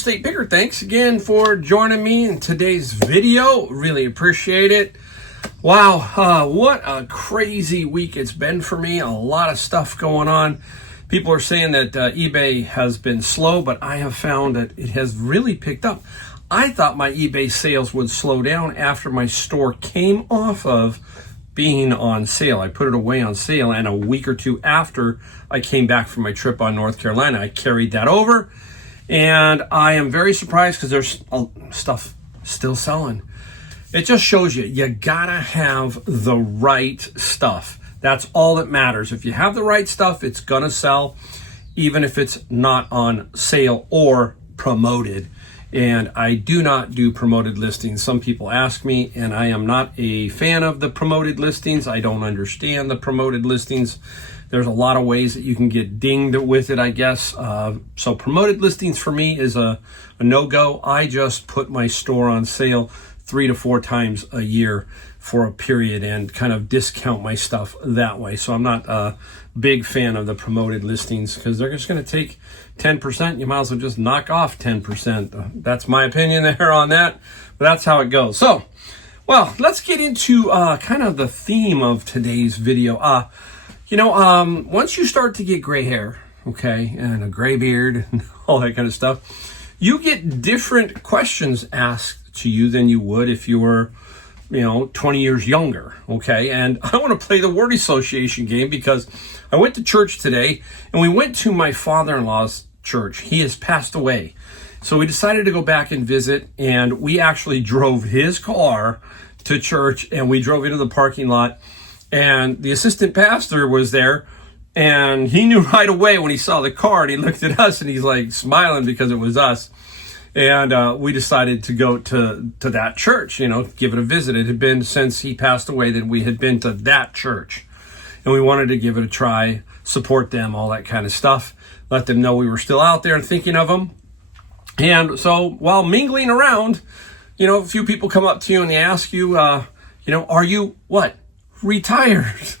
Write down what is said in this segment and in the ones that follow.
Estate Picker. Thanks again for joining me in today's video. Really appreciate it. Wow, what a crazy week it's been for me. A lot of stuff going on. People are saying that eBay has been slow, but I have found that it has really picked up. I thought my eBay sales would slow down after my store came off of being on sale. I put it away on sale, and a week or two after I came back from my trip on North Carolina, I carried that over. And I am very surprised because there's stuff still selling. It just shows you gotta have the right stuff. That's all that matters. If you have the right stuff, it's gonna sell, even if it's not on sale or promoted. And I do not do promoted listings. Some people ask me, and I am not a fan of the promoted listings. I don't understand the promoted listings. There's a lot of ways that you can get dinged with it, I guess. So promoted listings for me is a no-go. I just put my store on sale 3 to 4 times a year for a period and kind of discount my stuff that way. So I'm not a big fan of the promoted listings because they're just going to take 10%. You might as well just knock off 10%. That's my opinion there on that, but that's how it goes. So, well, let's get into kind of the theme of today's video. Once you start to get gray hair, okay, and a gray beard and all that kind of stuff, you get different questions asked to you than you would if you were, 20 years younger, okay? And I want to play the word association game because I went to church today, and we went to my father-in-law's church. He has passed away. So we decided to go back and visit, and we actually drove his car to church, and we drove into the parking lot. And the assistant pastor was there, and he knew right away when he saw the car, and he looked at us, and he's like smiling because it was us. And we decided to go to that church, give it a visit. It had been since he passed away that we had been to that church, and we wanted to give it a try, support them, all that kind of stuff, let them know we were still out there and thinking of them. And so while mingling around, a few people come up to you and they ask you, are you what? Retired,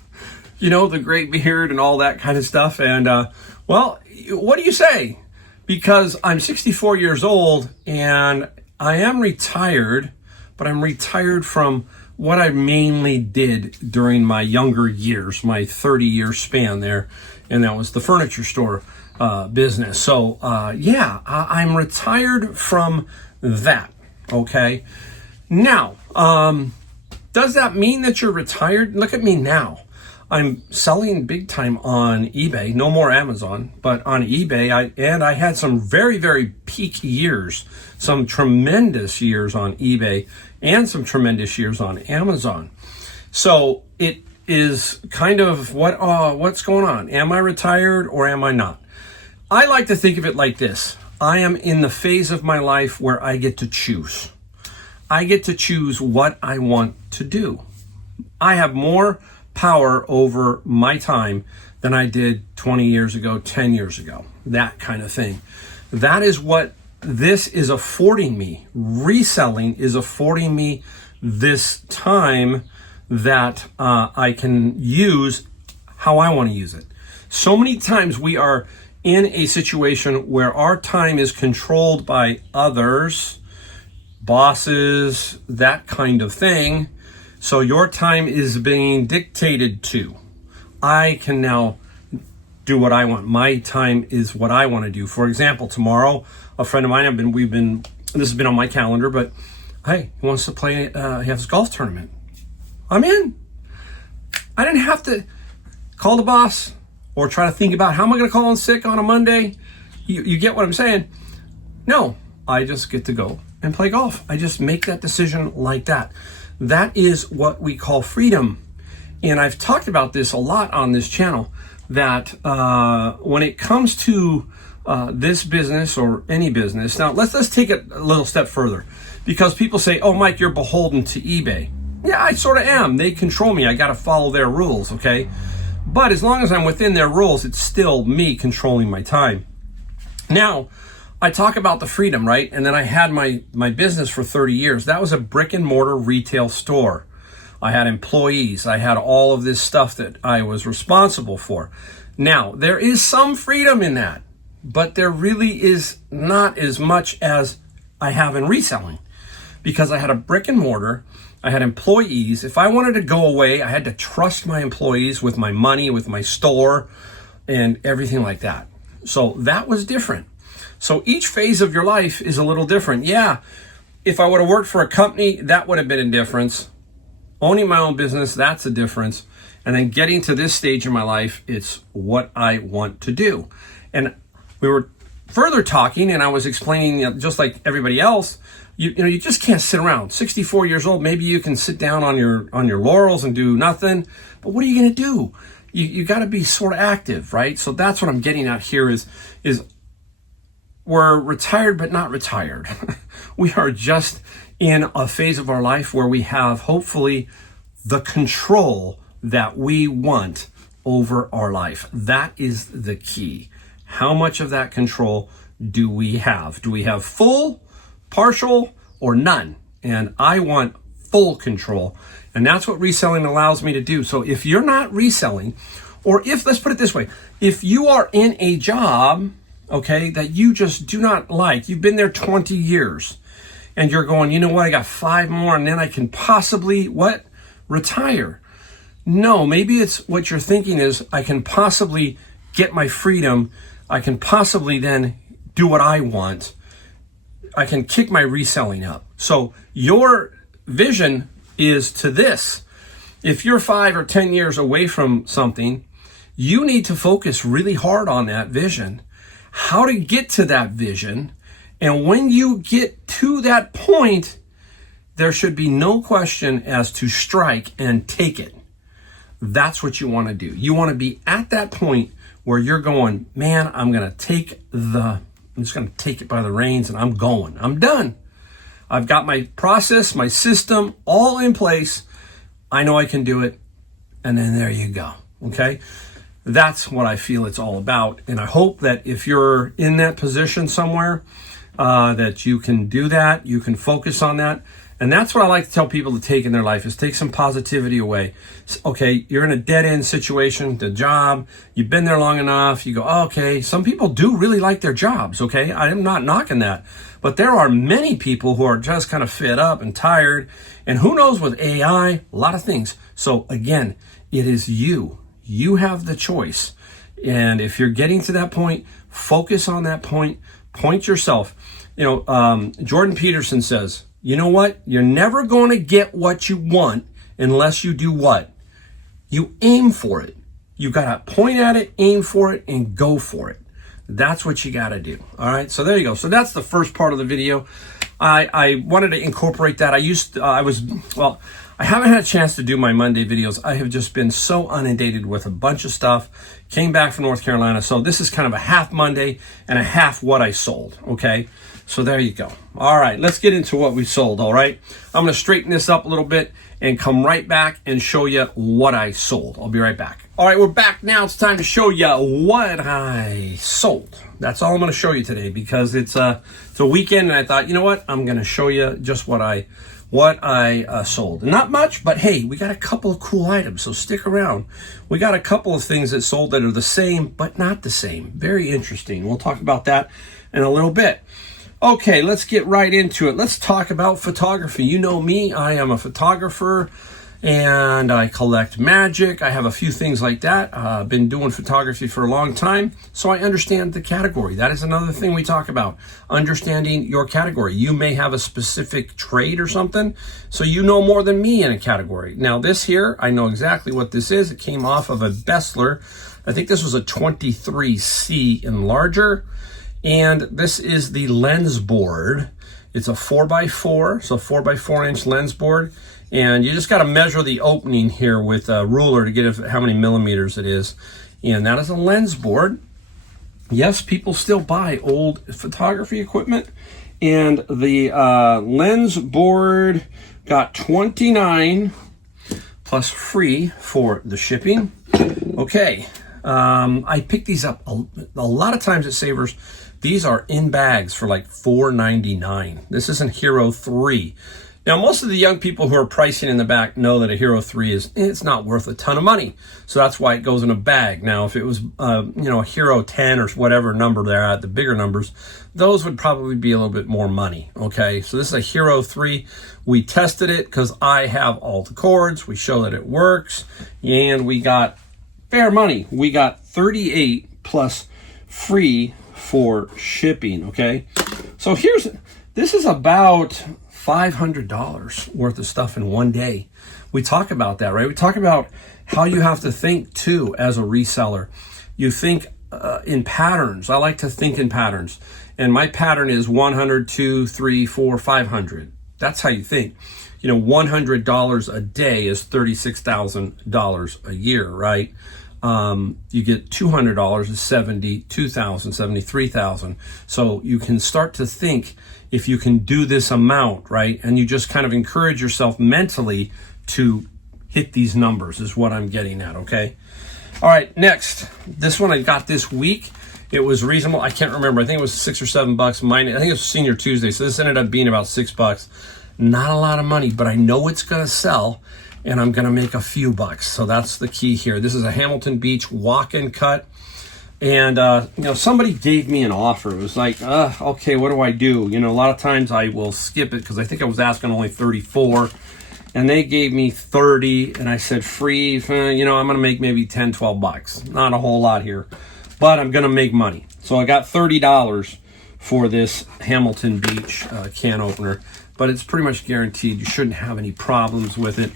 the gray beard and all that kind of stuff. And, what do you say? Because I'm 64 years old and I am retired, but I'm retired from what I mainly did during my younger years, my 30-year span there. And that was the furniture store business. So, I'm retired from that. Okay. Now, does that mean that you're retired? Look at me now. I'm selling big time on eBay. No more Amazon, but on eBay. I had some very, very peak years, some tremendous years on eBay, and some tremendous years on Amazon. So it is kind of what's going on. Am I retired or am I not? I like to think of it like this. I am in the phase of my life where I get to choose. I get to choose what I want to do. I have more power over my time than I did 20 years ago, 10 years ago, that kind of thing. That is what this is affording me. Reselling is affording me this time that I can use how I want to use it. So many times we are in a situation where our time is controlled by others, bosses, that kind of thing. So your time is being dictated to. I can now do what I want. My time is what I want to do. For example, tomorrow, a friend of mine, this has been on my calendar, but hey, he wants to play, he has a golf tournament. I'm in. I didn't have to call the boss or try to think about how am I going to call in sick on a Monday. You get what I'm saying? No, I just get to go and play golf. I just make that decision like that. That is what we call freedom. And I've talked about this a lot on this channel, that when it comes to this business or any business, now let's take it a little step further, because people say, oh, Mike, you're beholden to eBay. Yeah, I sort of am. They control me. I got to follow their rules, okay? But as long as I'm within their rules, it's still me controlling my time. Now, I talk about the freedom, right? And then I had my business for 30 years. That was a brick and mortar retail store. I had employees. I had all of this stuff that I was responsible for. Now, there is some freedom in that. but there really is not as much as I have in reselling, because I had a brick and mortar, I had employees. If I wanted to go away, I had to trust my employees with my money, with my store, and everything like that. So that was different. So each phase of your life is a little different. Yeah, if I would have worked for a company, that would have been a difference. Owning my own business, that's a difference. And then getting to this stage in my life, it's what I want to do. And we were further talking, and I was explaining, just like everybody else, you just can't sit around. 64 years old, maybe you can sit down on your laurels and do nothing. But what are you going to do? You got to be sort of active, right? So that's what I'm getting at here is we're retired but not retired. We are just in a phase of our life where we have, hopefully, the control that we want over our life. That is the key. How much of that control do we have? Do we have full, partial, or none? And I want full control. And that's what reselling allows me to do. So if you're not reselling, or if, let's put it this way, if you are in a job, okay, that you just do not like, you've been there 20 years, and you're going, you know what, I got 5 more, and then I can possibly, what? Retire. No, maybe it's what you're thinking is, I can possibly get my freedom. I can possibly then do what I want. I can kick my reselling up. So your vision is to this. If you're 5 or 10 years away from something, you need to focus really hard on that vision, how to get to that vision. And when you get to that point, there should be no question as to strike and take it. That's what you want to do. You want to be at that point where you're going, man, I'm just going to take it by the reins, and I'm going. I'm done. I've got my process, my system all in place. I know I can do it. And then there you go. Okay. That's what I feel it's all about. And I hope that if you're in that position somewhere, that you can do that. You can focus on that. And that's what I like to tell people to take in their life, is take some positivity away. Okay, you're in a dead-end situation, the job, you've been there long enough, you go, oh, okay, some people do really like their jobs, okay? I am not knocking that. But there are many people who are just kind of fed up and tired, and who knows, with AI, a lot of things. So again, it is you. You have the choice. And if you're getting to that point, focus on that point, point yourself. Jordan Peterson says, you know what? You're never going to get what you want unless you do what? You aim for it. You got to point at it, aim for it, and go for it. That's what you got to do. All right. So there you go. So that's the first part of the video. I wanted to incorporate that. I haven't had a chance to do my Monday videos. I have just been so inundated with a bunch of stuff. Came back from North Carolina. So this is kind of a half Monday and a half what I sold. Okay. So there you go. All right, let's get into what we sold, all right? I'm going to straighten this up a little bit and come right back and show you what I sold. I'll be right back. All right, we're back now. It's time to show you what I sold. That's all I'm going to show you today, because it's a weekend, and I thought, you know what? I'm going to show you just what I sold. Not much, but hey, we got a couple of cool items, so stick around. We got a couple of things that sold that are the same, but not the same. Very interesting. We'll talk about that in a little bit. Okay, let's get right into it. Let's talk about photography. You know me, I am a photographer, and I collect magic. I have a few things like that. I've been doing photography for a long time, so I understand the category. That is another thing we talk about, understanding your category. You may have a specific trade or something, so you know more than me in a category. Now this here, I know exactly what this is. It came off of a Bessler. I think this was a 23C enlarger. And this is the lens board. It's a 4x4, so 4x4 inch lens board. And you just got to measure the opening here with a ruler to get how many millimeters it is. And that is a lens board. Yes, people still buy old photography equipment. And the lens board got $29 plus free for the shipping. Okay, I picked these up a lot of times at Savers. These are in bags for like $4.99. This isn't Hero 3. Now, most of the young people who are pricing in the back know that a Hero 3 it's not worth a ton of money. So that's why it goes in a bag. Now, if it was, a Hero 10 or whatever number they're at, the bigger numbers, those would probably be a little bit more money, okay? So this is a Hero 3. We tested it because I have all the cords. We show that it works, and we got fair money. We got 38 plus free for shipping, okay? So this is about $500 worth of stuff in one day. We talk about that, right? We talk about how you have to think too as a reseller. You think in patterns. I like to think in patterns. And my pattern is 100, 2, 3, 4, 500. That's how you think. $100 a day is $36,000 a year, right? You get $200 is $72,000, $73,000. So you can start to think if you can do this amount, right? And you just kind of encourage yourself mentally to hit these numbers is what I'm getting at, okay? All right, next. This one I got this week. It was reasonable. I can't remember. I think it was $6 or $7. I think it was Senior Tuesday. So this ended up being about $6. Not a lot of money, but I know it's going to sell, and I'm going to make a few bucks. So that's the key here. This is a Hamilton Beach walk-in cut. And, somebody gave me an offer. It was like, okay, what do I do? A lot of times I will skip it because I think I was asking only 34, and they gave me 30, and I said free. I'm going to make maybe 10, 12 bucks. Not a whole lot here, but I'm going to make money. So I got $30 for this Hamilton Beach can opener, but it's pretty much guaranteed. You shouldn't have any problems with it.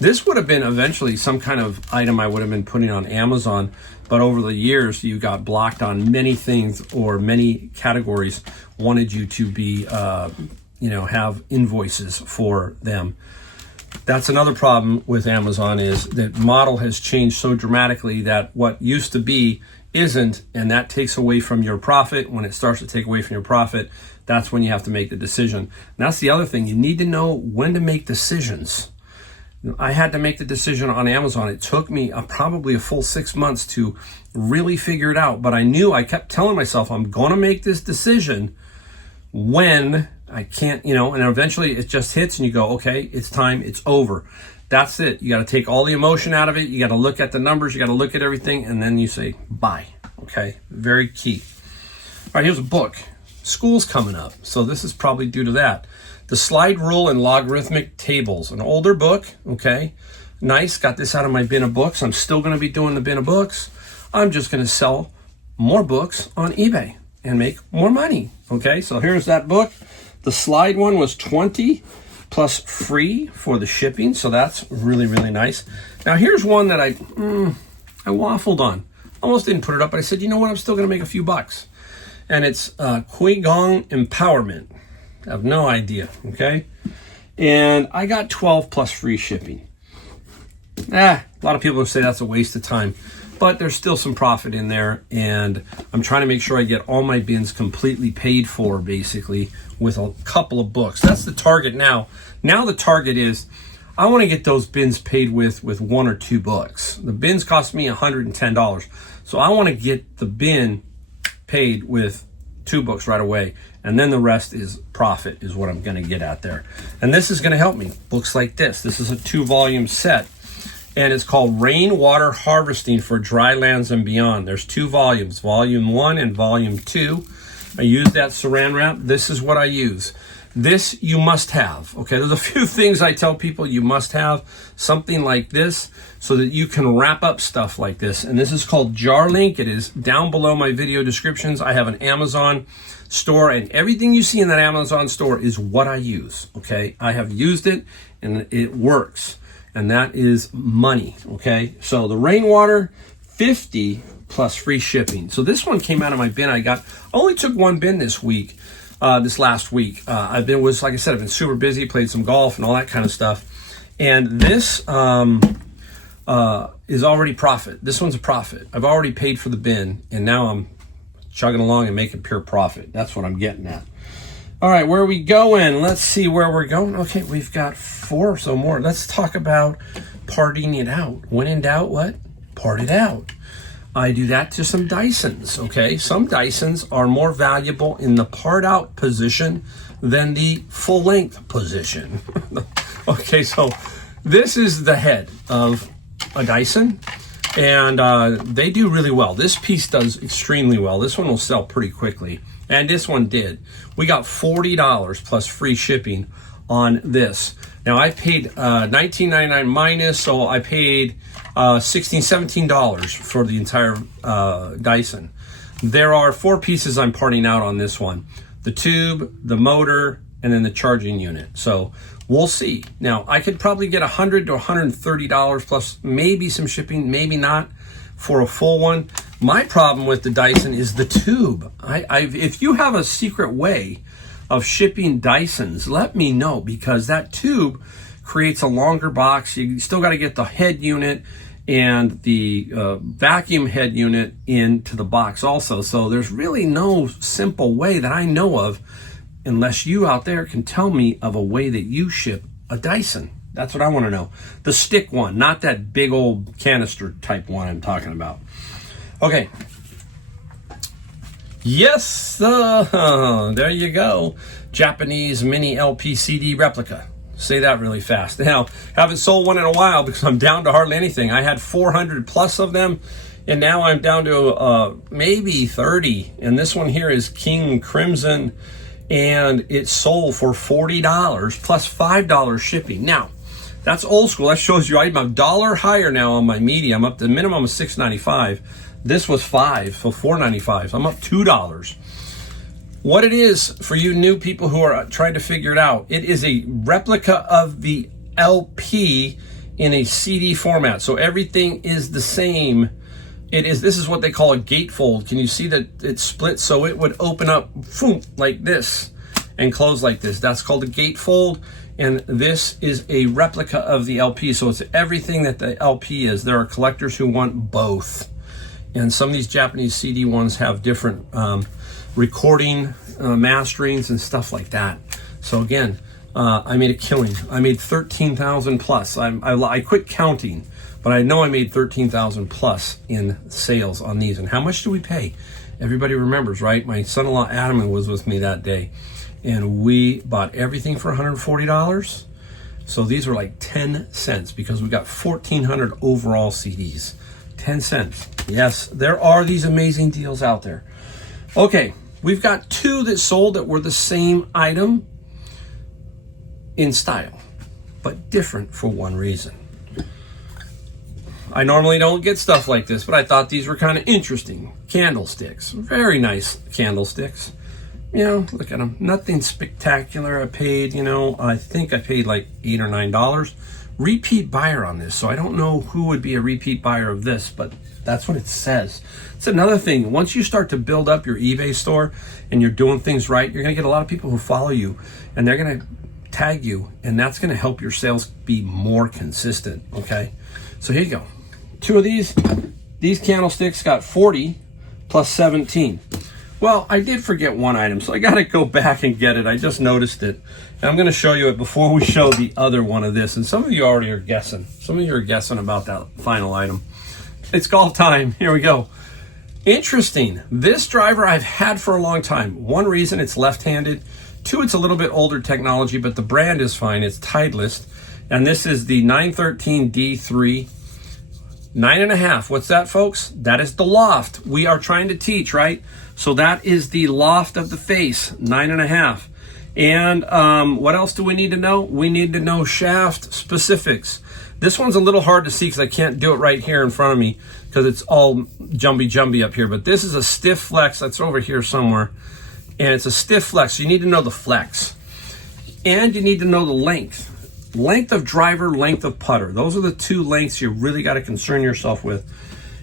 This would have been eventually some kind of item I would have been putting on Amazon, but over the years you got blocked on many things, or many categories wanted you to be, have invoices for them. That's another problem with Amazon, is that model has changed so dramatically that what used to be isn't, and that takes away from your profit. When it starts to take away from your profit, that's when you have to make the decision. And that's the other thing. You need to know when to make decisions. I had to make the decision on Amazon. It took me probably a full 6 months to really figure it out. But I kept telling myself, I'm going to make this decision when I can't, and eventually it just hits and you go, okay, it's time, it's over. That's it. You got to take all the emotion out of it. You got to look at the numbers. You got to look at everything. And then you say, bye. Okay. Very key. All right. Here's a book. School's coming up. So this is probably due to that. The Slide Rule and Logarithmic Tables, an older book. Okay. Nice. Got this out of my bin of books. I'm still going to be doing the bin of books. I'm just going to sell more books on eBay and make more money. Okay. So here's that book. The slide one was 20 plus free for the shipping. So that's really, really nice. Now here's one that I waffled on. Almost didn't put it up, but I said, you know what? I'm still going to make a few bucks. And it's Qigong Empowerment. I have no idea. Okay. And I got 12 plus free shipping. A lot of people say that's a waste of time, but there's still some profit in there. And I'm trying to make sure I get all my bins completely paid for, basically, with a couple of books. That's the target now. Now the target is, I want to get those bins paid with 1 or 2 books. The bins cost me $110. So I want to get the bin paid with 2 books right away. And then the rest is profit, is what I'm going to get at there. And this is going to help me. Books like this. This is a 2-volume set. And it's called Rainwater Harvesting for Dry Lands and Beyond. There's 2 volumes, Volume 1 and Volume 2. I use that saran wrap. This is what I use. This you must have, okay? There's a few things I tell people you must have. Something like this so that you can wrap up stuff like this. And this is called Jar Link. It is down below my video descriptions. I have an Amazon store, and everything you see in that Amazon store is what I use, okay? I have used it, and it works. And that is money, okay? So the Rainwater, 50 plus free shipping. So this one came out of my bin. I only took 1 bin this week, this last week. Like I said, I've been super busy, played some golf and all that kind of stuff. And this is already profit. This one's a profit. I've already paid for the bin, and now I'm chugging along and making pure profit. That's what I'm getting at. All right, where are we going? Let's see where we're going. Okay, we've got 4 or so more. Let's talk about partying it out. When in doubt, what? Part it out. I do that to some Dysons, okay? Some Dysons are more valuable in the part out position than the full length position. Okay, so this is the head of a Dyson, and they do really well. This piece does extremely well. This one will sell pretty quickly, and this one did. We got $40 plus free shipping on this. Now I paid $19.99 minus, so I paid $17 for the entire Dyson. There are 4 pieces I'm parting out on this one: the tube, the motor, and then the charging unit. So we'll see. Now I could probably get $100 to $130 plus maybe some shipping, maybe not, for a full one. My problem with the Dyson is the tube. If you have a secret way of shipping Dysons, let me know, because that tube creates a longer box. You still got to get the head unit and the vacuum head unit into the box also. So there's really no simple way that I know of, unless you out there can tell me of a way that you ship a Dyson. That's what I want to know. The stick one, not that big old canister type one I'm talking about. Okay. Yes, there you go. Japanese mini LP CD replica. Say that really fast. Now, haven't sold one in a while because I'm down to hardly anything. I had 400 plus of them, and now I'm down to maybe 30. And this one here is King Crimson, and it sold for $40 plus $5 shipping. Now, that's old school. That shows you I'm $1 higher now on my medium. Up to the minimum of $6.95. This was $5, so $4.95. So I'm up $2. What it is, for you new people who are trying to figure it out, it is a replica of the LP in a CD format. So everything is the same. This is what they call a gatefold. Can you see that it splits? So it would open up like this and close like this. That's called a gatefold. And this is a replica of the LP. So it's everything that the LP is. There are collectors who want both. And some of these Japanese CD ones have different recording, masterings, and stuff like that. So again, I made a killing. I made 13,000 plus. I quit counting, but I know I made 13,000 plus in sales on these. And how much do we pay? Everybody remembers, right? My son-in-law Adam was with me that day, and we bought everything for $140. So these were like 10 cents because we got 1,400 overall CDs. 10 cents. Yes, there are these amazing deals out there. Okay, we've got 2 that sold that were the same item in style, but different for one reason. I normally don't get stuff like this, but I thought these were kind of interesting. Candlesticks, very nice candlesticks. You know, look at them. Nothing spectacular. I think I paid like $8 or $9. Repeat buyer on this, so I don't know who would be a repeat buyer of this, but that's what it says. It's another thing. Once you start to build up your eBay store and you're doing things right, you're going to get a lot of people who follow you, and they're going to tag you, and that's going to help your sales be more consistent. Okay, so here you go. 2 of these candlesticks got 40 plus 17. Well, I did forget one item, so I got to go back and get it. I just noticed it. And I'm going to show you it before we show the other one of this. And some of you already are guessing. Some of you are guessing about that final item. It's golf time. Here we go. Interesting. This driver I've had for a long time. One reason, it's left-handed. 2, it's a little bit older technology, but the brand is fine. It's Titleist. And this is the 913 D3. 9.5. What's that, folks? That is the loft. We are trying to teach, right? So that is the loft of the face, 9.5. And what else do we need to know? We need to know shaft specifics. This one's a little hard to see because I can't do it right here in front of me because it's all jumby up here. But this is a stiff flex. That's over here somewhere. And it's a stiff flex. So you need to know the flex. And you need to know the length. Length of driver, length of putter. Those are the 2 lengths you really got to concern yourself with.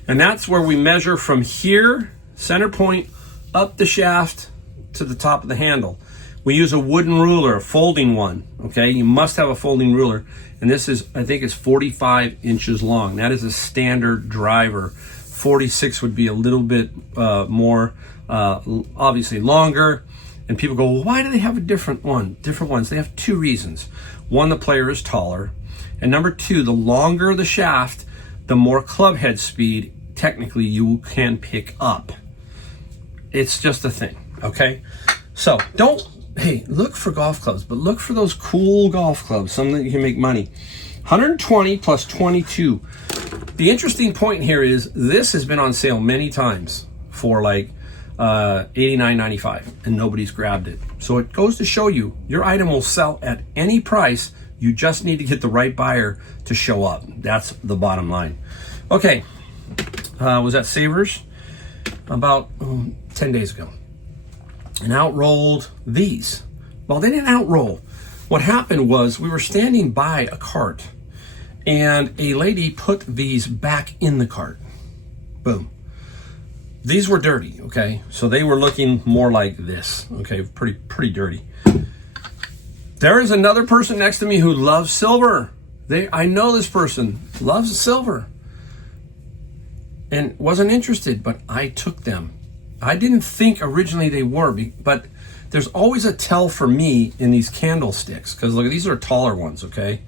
And that's where we measure from here, center point, up the shaft to the top of the handle. We use a wooden ruler, a folding one, okay? You must have a folding ruler. And this is, I think it's 45 inches long. That is a standard driver. 46 would be a little bit more, obviously longer. And people go, well, why do they have a different one? Different ones. They have 2 reasons. One, the player is taller. And number 2, the longer the shaft, the more club head speed technically you can pick up. It's just a thing, okay? So don't hey, look for golf clubs, but look for those cool golf clubs, something that you can make money. 120 plus 22. The interesting point here is this has been on sale many times for like $89.95 and nobody's grabbed it. So it goes to show you your item will sell at any price. You just need to get the right buyer to show up. That's the bottom line. Okay, was at Savers about 10 days ago and outrolled these. Well, they didn't outroll. What happened was we were standing by a cart and a lady put these back in the cart. Boom. These were dirty, okay? So they were looking more like this, okay? Pretty dirty. There is another person next to me who loves silver. I know this person loves silver and wasn't interested, but I took them. I didn't think originally they were, but there's always a tell for me in these candlesticks, because look, these are taller ones, okay?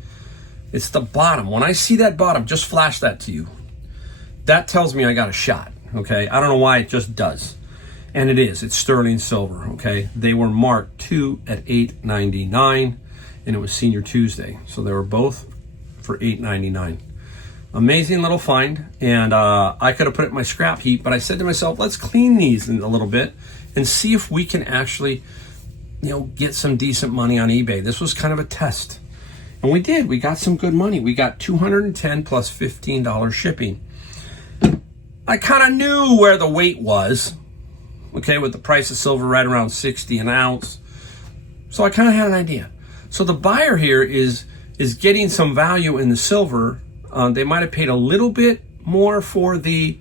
It's the bottom. When I see that bottom, just flash that to you. That tells me I got a shot, okay? I don't know why, it just does. And it is. It's sterling silver, okay? They were marked 2 at $8.99, and it was Senior Tuesday. So they were both for $8.99. Amazing little find, and I could have put it in my scrap heap, but I said to myself, let's clean these in a little bit and see if we can actually, get some decent money on eBay. This was kind of a test. And we did. We got some good money. We got $210 plus $15 shipping. I kind of knew where the weight was, okay, with the price of silver right around 60 an ounce. So I kind of had an idea. So the buyer here is getting some value in the silver. They might have paid a little bit more for the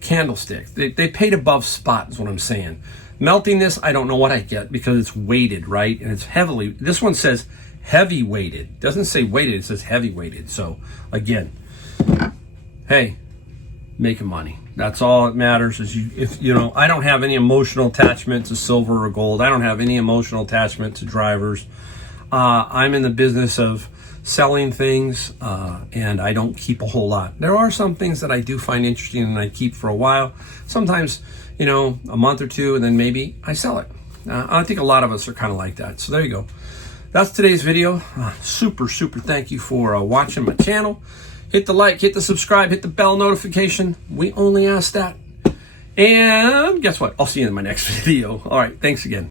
candlestick. They paid above spot is what I'm saying. Melting this, I don't know what I get because it's weighted, right? And it's heavily, this one says heavy weighted. It doesn't say weighted, it says heavy weighted. So again, hey, making money. That's all that matters. Is I don't have any emotional attachment to silver or gold. I don't have any emotional attachment to drivers. I'm in the business of selling things, and I don't keep a whole lot. There are some things that I do find interesting and I keep for a while. Sometimes, a month or two, and then maybe I sell it. I think a lot of us are kind of like that. So there you go. That's today's video. Super thank you for watching my channel. Hit the like, hit the subscribe, hit the bell notification. We only ask that. And guess what? I'll see you in my next video. All right, thanks again.